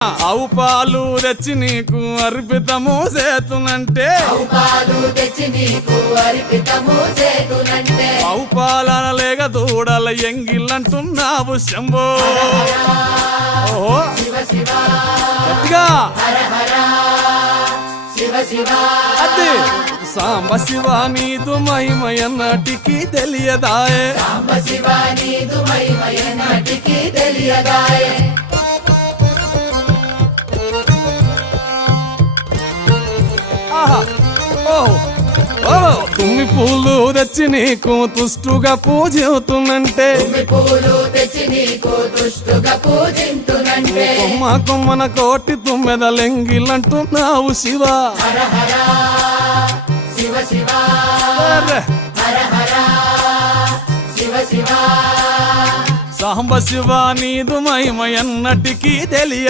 ఆవు పాలు తెచ్చి నీకు అర్పితము చేతునంటే ఆవు పాలన లేక దూడల ఎంగిల్లంటున్నావు శంభో. ఓహో గట్టిగా అదే సాంబ శివ నీదు మహిమయన్నటికి తెలియదాయే. తుమ్మి పూలు తెచ్చి నీకు తుష్టుగా పూజింతునంటే కొమ్మ కొమ్మన కోటి తుమ్మెదలెంగిలంటున్నావు శివ. సాంబ శివ నీదు మహిమయన్నటికి తెలియ